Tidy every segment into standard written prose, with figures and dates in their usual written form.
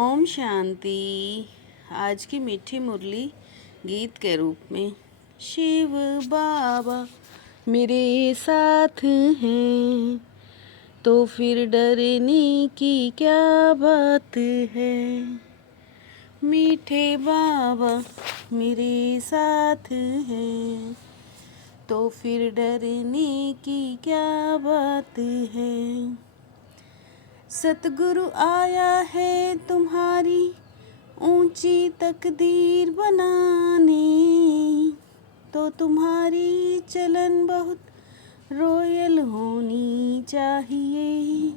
ओम शांति। आज की मीठी मुरली गीत के रूप में। शिव बाबा मेरे साथ हैं तो फिर डरने की क्या बात है। मीठे बाबा मेरे साथ हैं तो फिर डरने की क्या बात है। सतगुरु आया है तुम्हारी ऊंची तकदीर बनाने, तो तुम्हारी चलन बहुत रॉयल होनी चाहिए।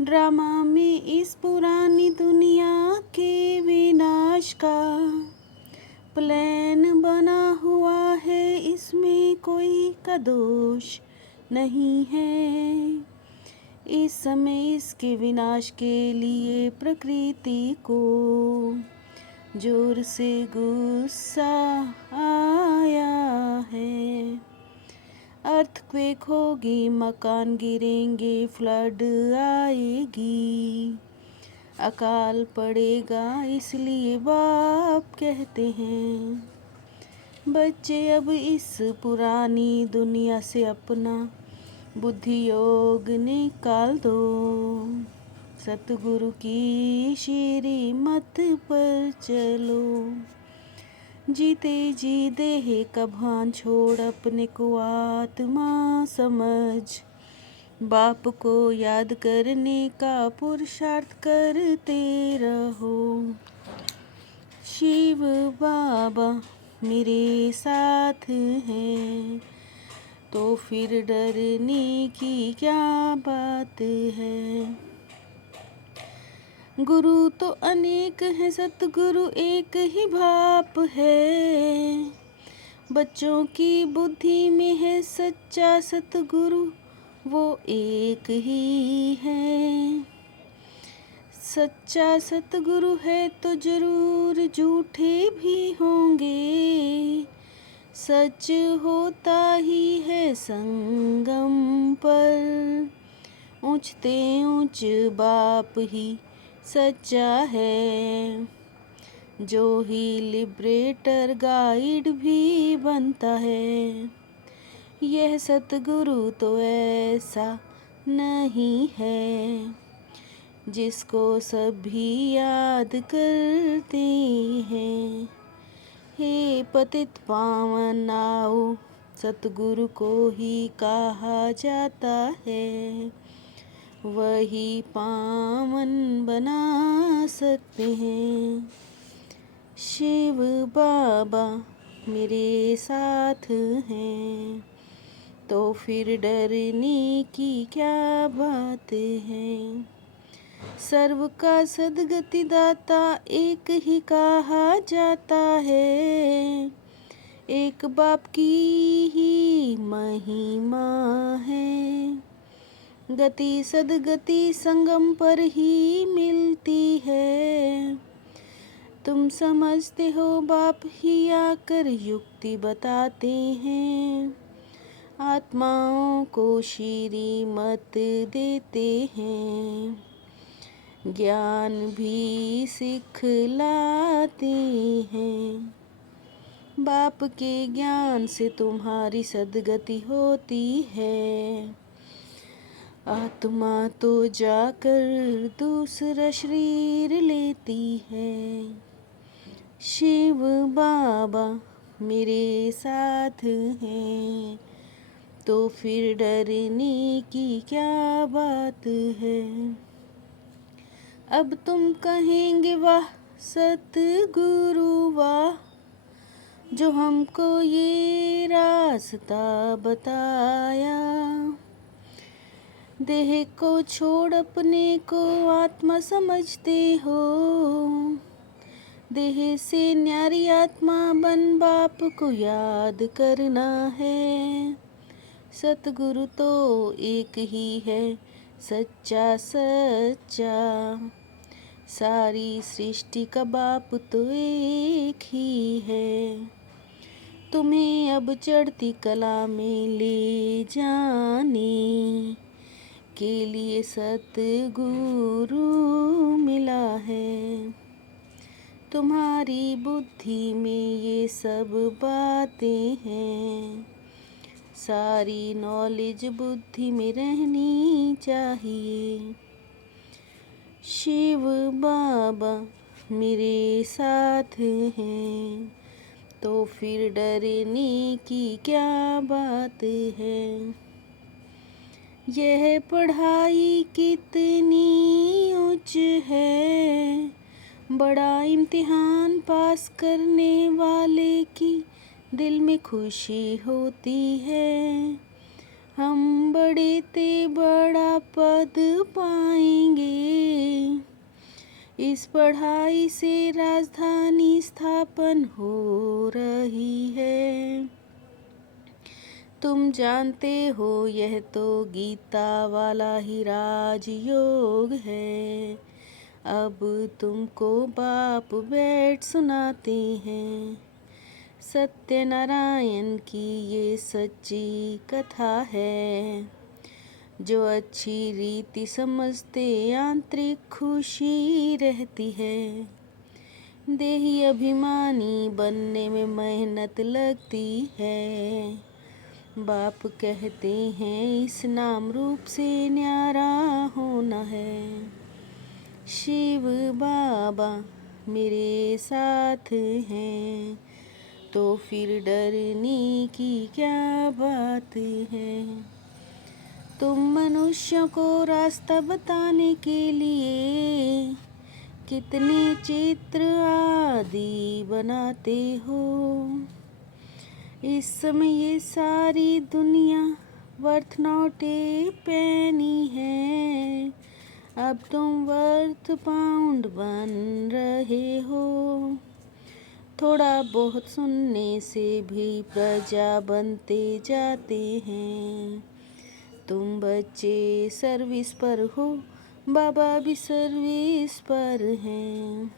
ड्रामा में इस पुरानी दुनिया के विनाश का प्लान बना हुआ है, इसमें कोई का दोष नहीं है। इस समय इसके विनाश के लिए प्रकृति को जोर से गुस्सा आया है। अर्थक्वेक होगी, मकान गिरेंगे, फ्लड आएगी, अकाल पड़ेगा। इसलिए बाप कहते हैं बच्चे अब इस पुरानी दुनिया से अपना बुद्धि योग निकाल दो। सतगुरु की श्रीमत पर चलो। जीते जी देह का भान छोड़ अपने को आत्मा समझ, बाप को याद करने का पुरुषार्थ करते रहो। शिव बाबा मेरे साथ हैं तो फिर डरने की क्या बात है। गुरु तो अनेक हैं, सतगुरु एक ही बाप है। बच्चों की बुद्धि में है सच्चा सतगुरु, वो एक ही है। सच्चा सतगुरु है तो जरूर झूठे भी होंगे। सच होता ही है संगम पर, ऊंचते ऊंच बाप ही सच्चा है। जो ही लिबरेटर गाइड भी बनता है, यह सतगुरु तो ऐसा नहीं है जिसको सभी याद करते हैं। हे पतित पावन आओ, सतगुरु को ही कहा जाता है, वही पावन बना सकते हैं। शिव बाबा मेरे साथ हैं तो फिर डरने की क्या बात है। सर्व का सद्गति दाता एक ही कहा जाता है, एक बाप की ही महिमा है। गति सद्गति संगम पर ही मिलती है। तुम समझते हो बाप ही आकर युक्ति बताते हैं, आत्माओं को श्रीमत देते हैं, ज्ञान भी सिखलाते हैं। बाप के ज्ञान से तुम्हारी सद्गति होती है। आत्मा तो जाकर दूसरा शरीर लेती है। शिव बाबा मेरे साथ हैं तो फिर डरने की क्या बात है। अब तुम कहेंगे वाह सतगुरु वाह, जो हमको ये रास्ता बताया। देह को छोड़ अपने को आत्मा समझते हो, देह से न्यारी आत्मा बन बाप को याद करना है। सतगुरु तो एक ही है सच्चा सच्चा, सारी सृष्टि का बाप तो एक ही है। तुम्हें अब चढ़ती कला में ले जाने के लिए सतगुरु मिला है। तुम्हारी बुद्धि में ये सब बातें हैं, सारी नॉलेज बुद्धि में रहनी चाहिए। शिव बाबा मेरे साथ हैं, तो फिर डरने की क्या बात है। यह पढ़ाई कितनी उच्च है, बड़ा इम्तिहान पास करने वाले की दिल में खुशी होती है। हम बड़े ते बड़ा पद पाएंगे, इस पढ़ाई से राजधानी स्थापन हो रही है। तुम जानते हो यह तो गीता वाला ही राजयोग है। अब तुमको बाप बैठ सुनाते हैं, सत्यनारायण की ये सच्ची कथा है। जो अच्छी रीति समझते आंतरिक खुशी रहती है। देही अभिमानी बनने में मेहनत लगती है। बाप कहते हैं इस नाम रूप से न्यारा होना है। शिव बाबा मेरे साथ हैं, तो फिर डरने की क्या बात है। तुम मनुष्यों को रास्ता बताने के लिए कितने चित्र आदि बनाते हो। इस समय ये सारी दुनिया वर्थ नॉट ए पेनी है। अब तुम वर्थ पाउंड बन रहे हो। थोड़ा बहुत सुनने से भी प्रजा बनते जाते हैं। तुम बच्चे सर्विस पर हो, बाबा भी सर्विस पर हैं।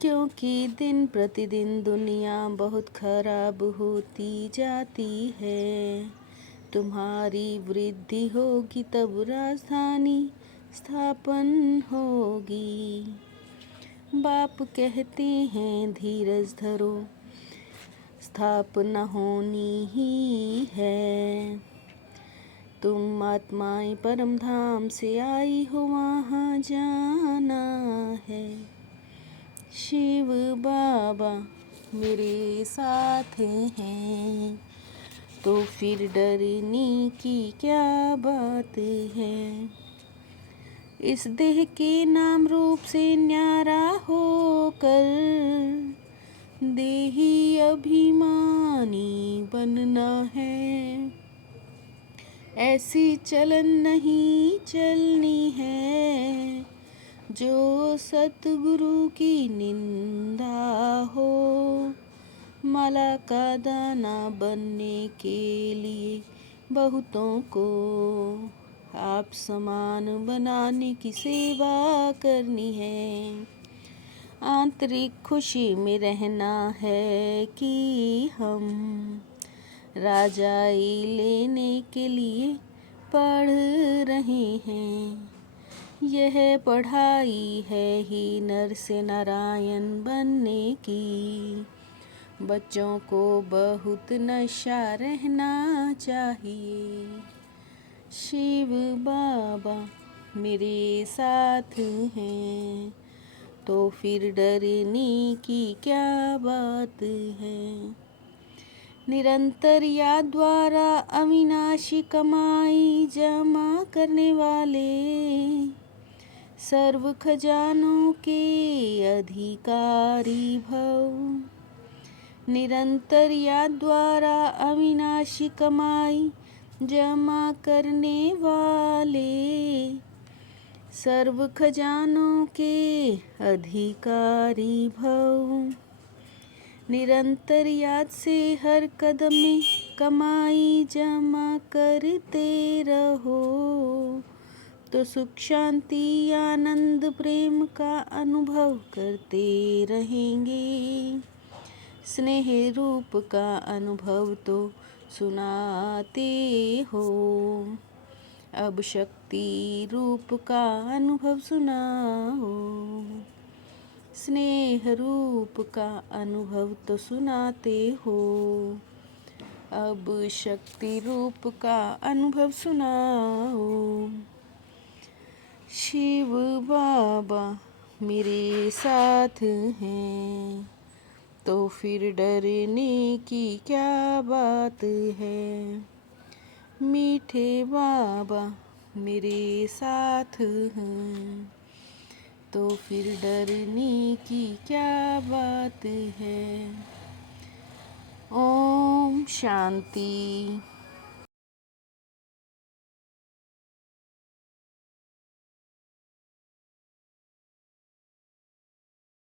क्योंकि दिन प्रतिदिन दुनिया बहुत खराब होती जाती है। तुम्हारी वृद्धि होगी तब राजधानी स्थापन होगी। बाप कहते हैं धीरज धरो, स्थापना होनी ही है। तुम आत्माएं परम धाम से आई हो, वहाँ जाना है। शिव बाबा मेरे साथ हैं, तो फिर डरने की क्या बात है। इस देह के नाम रूप से न्यारा होकर देही अभिमानी बनना है। ऐसी चलन नहीं चलनी है जो सतगुरु की निंदा हो। माला का दाना बनने के लिए बहुतों को आप समान बनाने की सेवा करनी है। आंतरिक खुशी में रहना है कि हम राजाई लेने के लिए पढ़ रहे हैं। यह पढ़ाई है ही नर से नारायण बनने की। बच्चों को बहुत नशा रहना चाहिए। शिव बाबा मेरे साथ हैं, तो फिर डरने की क्या बात है। निरंतर याद द्वारा अविनाशी कमाई जमा करने वाले सर्व खजानों के अधिकारी भव। निरंतर याद द्वारा अविनाशी कमाई जमा करने वाले सर्व खजानों के अधिकारी भव। निरंतर याद से हर कदम में कमाई जमा करते रहो, तो सुख शांति आनंद प्रेम का अनुभव करते रहेंगे। स्नेह रूप का अनुभव तो सुनाते हो, अब शक्ति रूप का अनुभव सुनाओ। स्नेह रूप का अनुभव तो सुनाते हो, अब शक्ति रूप का अनुभव सुनाओ। शिव बाबा मेरे साथ हैं, तो फिर डरने की क्या बात है। मीठे बाबा मेरे साथ हैं, तो फिर डरने की क्या बात है। ओम शांति।